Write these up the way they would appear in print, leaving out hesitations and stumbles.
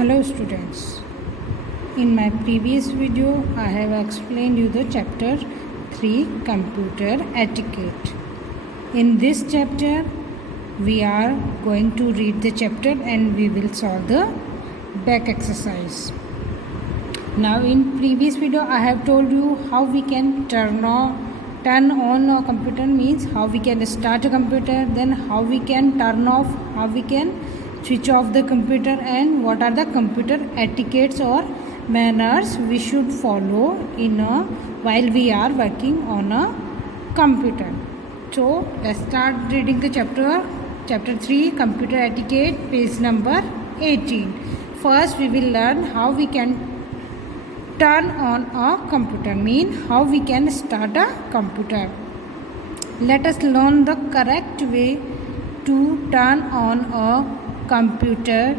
Hello students, in my previous video I have explained you the chapter 3 computer etiquette. In this chapter we are going to read the chapter and we will solve the back exercise. Now in previous video I have told you how we can turn on a computer, means how we can start a computer, then how we can turn off, how we can switch off the computer, and what are the computer etiquettes or manners we should follow while we are working on a computer. So let's start reading the chapter 3 computer etiquette, page number 18. First we will learn how we can turn on a computer, mean how we can start a computer. Let us learn the correct way to turn on a computer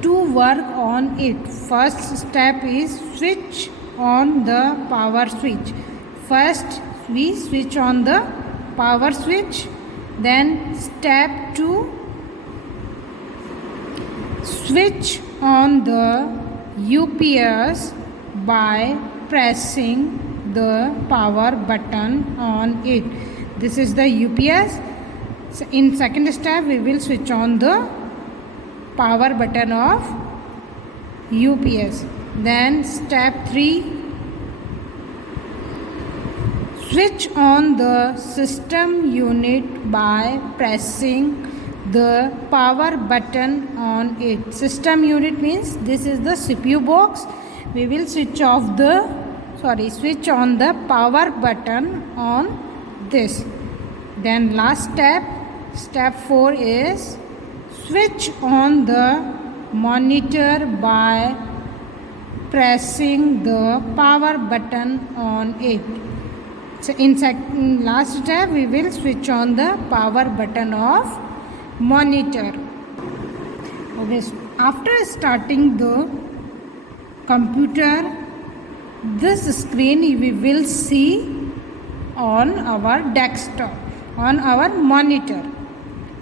to work on it. First step is switch on the power switch. First we switch on the power switch. Then step 2, switch on the UPS by pressing the power button on it. This is the UPS. In second step we will switch on the power button of UPS. Then step 3, switch on the system unit by pressing the power button on it. System unit means this is the CPU box. We will switch on the power button on this. Then last step 4 is switch on the monitor by pressing the power button on it. So in last step we will switch on the power button of monitor. Okay, after starting the computer, this screen we will see on our desktop, on our monitor.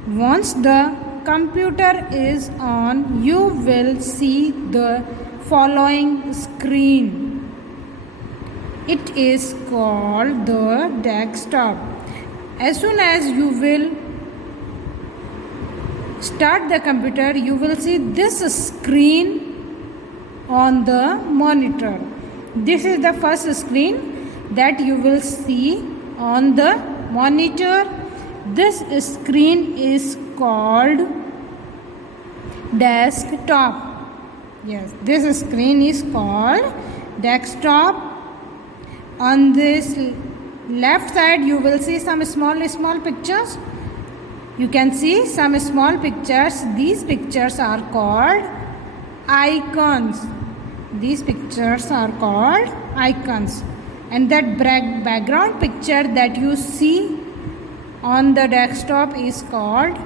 Once the computer is on, you will see the following screen. It is called the desktop. As soon as you will start the computer, you will see this screen on the monitor. This is the first screen that you will see on the monitor. This screen is called desktop. Yes, this screen is called desktop. On this left side you will see some small pictures. You can see some small pictures. These pictures are called icons. These pictures are called icons. And that background picture that you see on the desktop is called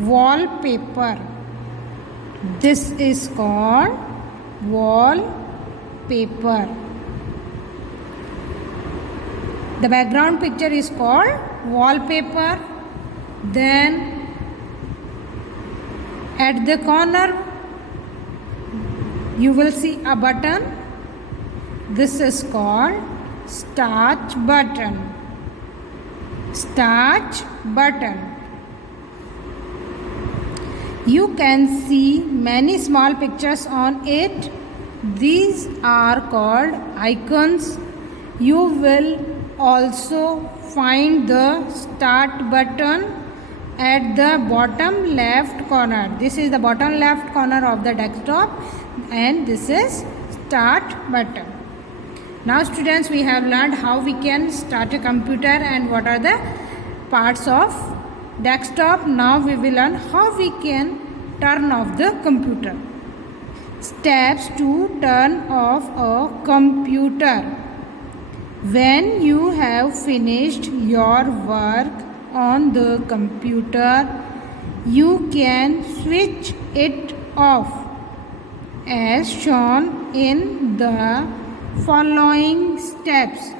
wallpaper. This is called wallpaper. The background picture is called wallpaper. Then at the corner you will see a button. This is called start button. Start button. You can see many small pictures on it. These are called icons. You will also find the start button at the bottom left corner. This is the bottom left corner of the desktop and this is start button. Now students, we have learned how we can start a computer and what are the parts of desktop. Now we will learn how we can turn off the computer. Steps to turn off a computer. When you have finished your work on the computer, you can switch it off as shown in the following steps.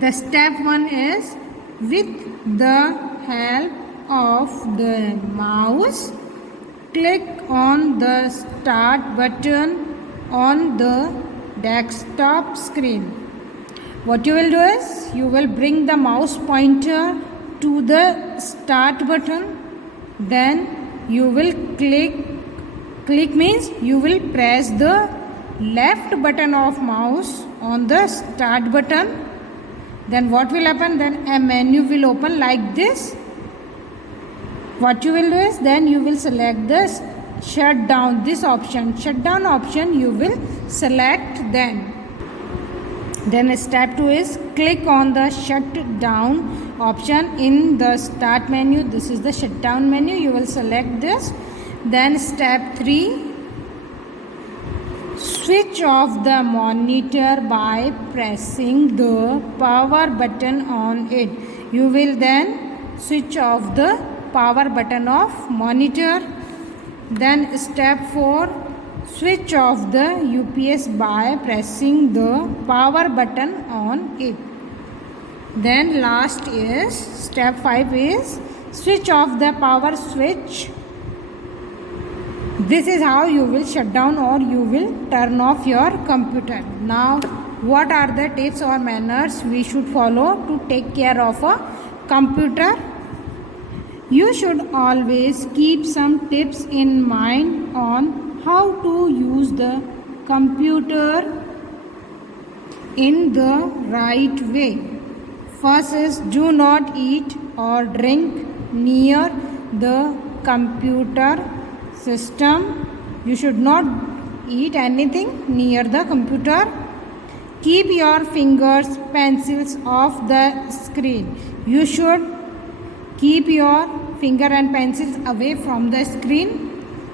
The step 1 is with the help of the mouse click on the start button on the desktop screen. What you will do is you will bring the mouse pointer to the start button, then you will click means you will press the left button of mouse on the start button. Then what will happen? Then a menu will open like this. What you will do is then you will select this shutdown, this option, shutdown option you will select then. Then step 2 is click on the shutdown option in the start menu. This is the shutdown menu, you will select this. Then step 3, switch off the monitor by pressing the power button on it. You will then switch off the power button of monitor. Then step 4, switch off the UPS by pressing the power button on it. Then last is step 5 is switch off the power switch. This is how you will shut down or you will turn off your computer. Now what are the tips or manners we should follow to take care of a computer? You should always keep some tips in mind on how to use the computer in the right way. First is do not eat or drink near the computer system. You should not eat anything near the computer. Keep your fingers, pencils off the screen. You should keep your finger and pencils away from the screen.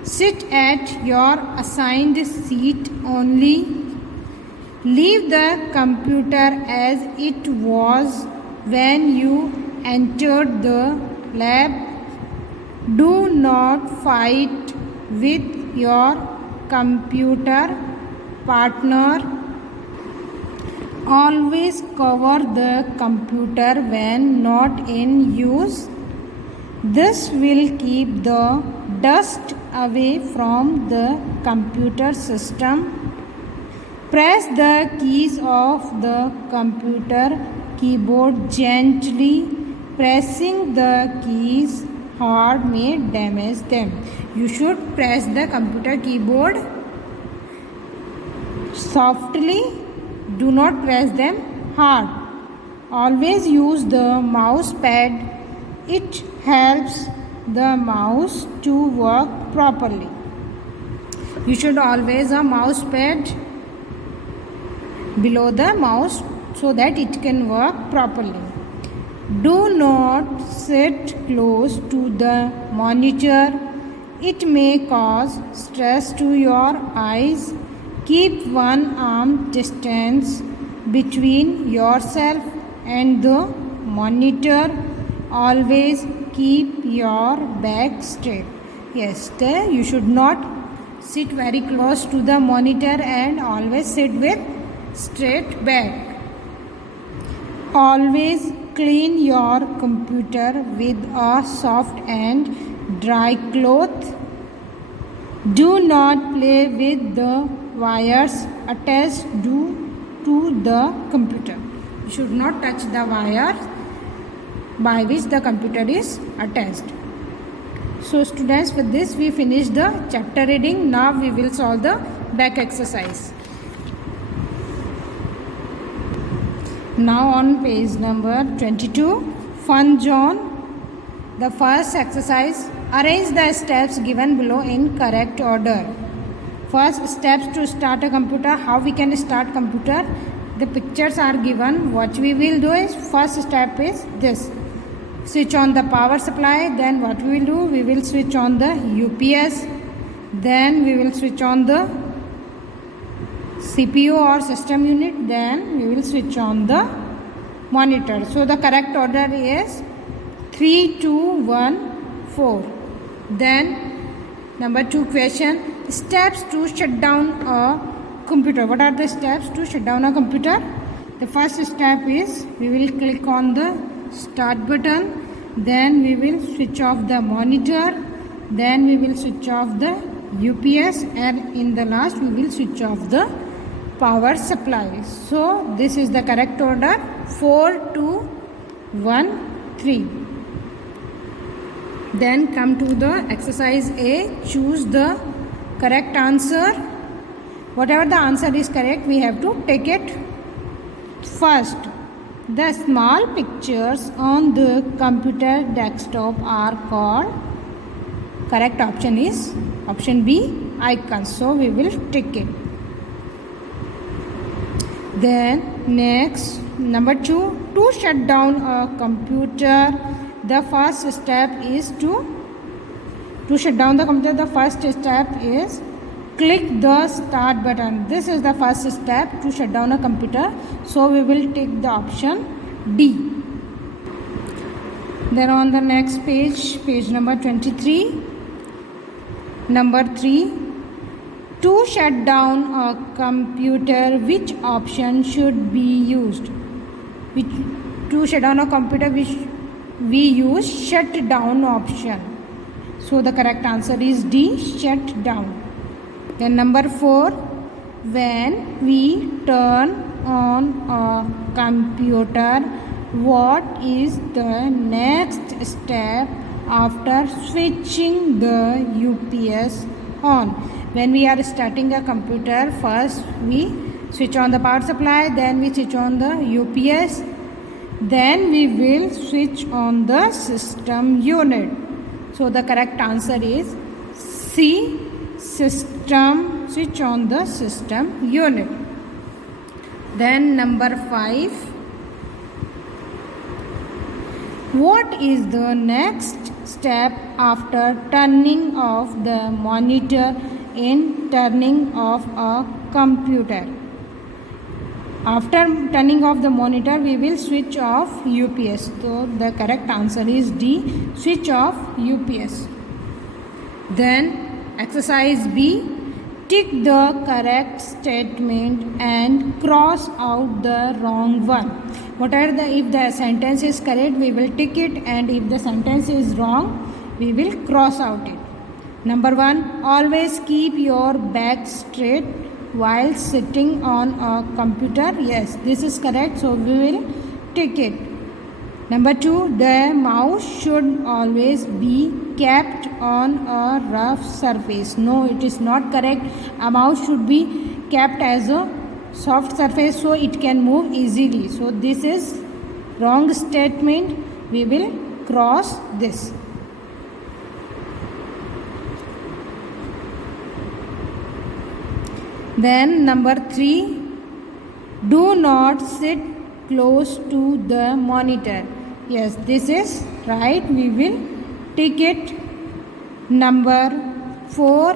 Sit at your assigned seat only. Leave the computer as it was when you entered the lab. Do not fight with your computer partner. Always cover the computer when not in use. This will keep the dust away from the computer system. Press the keys of the computer keyboard gently. Pressing the keys hard may damage them. You should press the computer keyboard softly. Do not press them hard. Always use the mouse pad. It helps the mouse to work properly. You should always a mouse pad below the mouse so that it can work properly. Do not sit close to the monitor. It may cause stress to your eyes. Keep one arm distance between yourself and the monitor. Always keep your back straight. Yes, you should not sit very close to the monitor and always sit with straight back. Always clean your computer with a soft and dry cloth. Do not play with the wires attached to the computer. You should not touch the wire by which the computer is attached. So students, with this we finish the chapter reading. Now we will solve the back exercise. Now on page number 22, fun zone. The first exercise, arrange the steps given below in correct order. First, steps to start a computer. How we can start computer? The pictures are given. What we will do is, first step is this. Switch on the power supply. Then what we will do? We will switch on the UPS. Then we will switch on the CPU or system unit. Then we will switch on the monitor. So the correct order is 3, 2, 1, 4. Then number 2 question, steps to shut down a computer. What are the steps to shut down a computer? The first step is we will click on the start button. Then we will switch off the monitor. then we will switch off the UPS, and in the last we will switch off the power supply. So this is the correct order: 4, 2, 1, 3. Then come to the exercise A. Choose the correct answer. Whatever the answer is correct, we have to take it first. The small pictures on the computer desktop are called, correct option is option B, icons. So we will tick it. Then next, number 2, to shut down a computer, the first step is to shut down the computer, the first step is click the start button. This is the first step to shut down a computer. So we will take the option D. Then on the next page, page number 23, number 3, to shut down a computer, which option should be used? To shut down a computer, which we use shut down option. So the correct answer is D, shut down. Then number 4, when we turn on a computer, what is the next step after switching the UPS on? When we are starting a computer, first we switch on the power supply, then we switch on the UPS, then we will switch on the system unit. So the correct answer is C, system, switch on the system unit. Then number 5, what is the next step after turning off the monitor in turning off a computer? After turning off the monitor, we will switch off UPS. So the correct answer is D, switch off UPS. Then exercise B, tick the correct statement and cross out the wrong one. If the sentence is correct, we will tick it, and if the sentence is wrong, we will cross out it. Number 1, always keep your back straight while sitting on a computer. Yes, this is correct, so we will tick it. Number 2, the mouse should always be kept on a rough surface. No, it is not correct. A mouse should be kept as a soft surface so it can move easily. So this is wrong statement. We will cross this. Then number 3, do not sit close to the monitor. Yes, this is right. We will tick it. Number 4,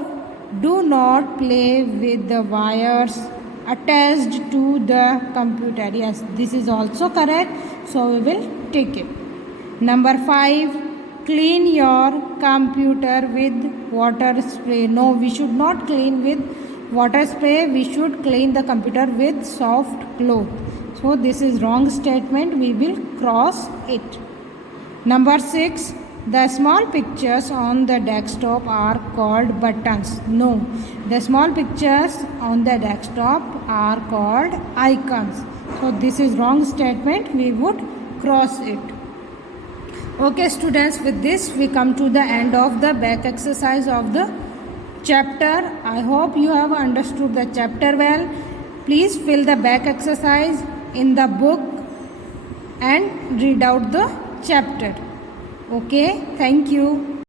do not play with the wires attached to the computer. Yes, this is also correct. So we will tick it. Number 5, clean your computer with water spray. No, we should not clean with water spray. We should clean the computer with soft cloth. So this is wrong statement. We will cross it. Number 6, the small pictures on the desktop are called buttons. No, the small pictures on the desktop are called icons. So this is wrong statement. We would cross it. Okay students, with this we come to the end of the back exercise of the chapter. I hope you have understood the chapter well. Please fill the back exercise in the book and read out the chapter. Okay, thank you.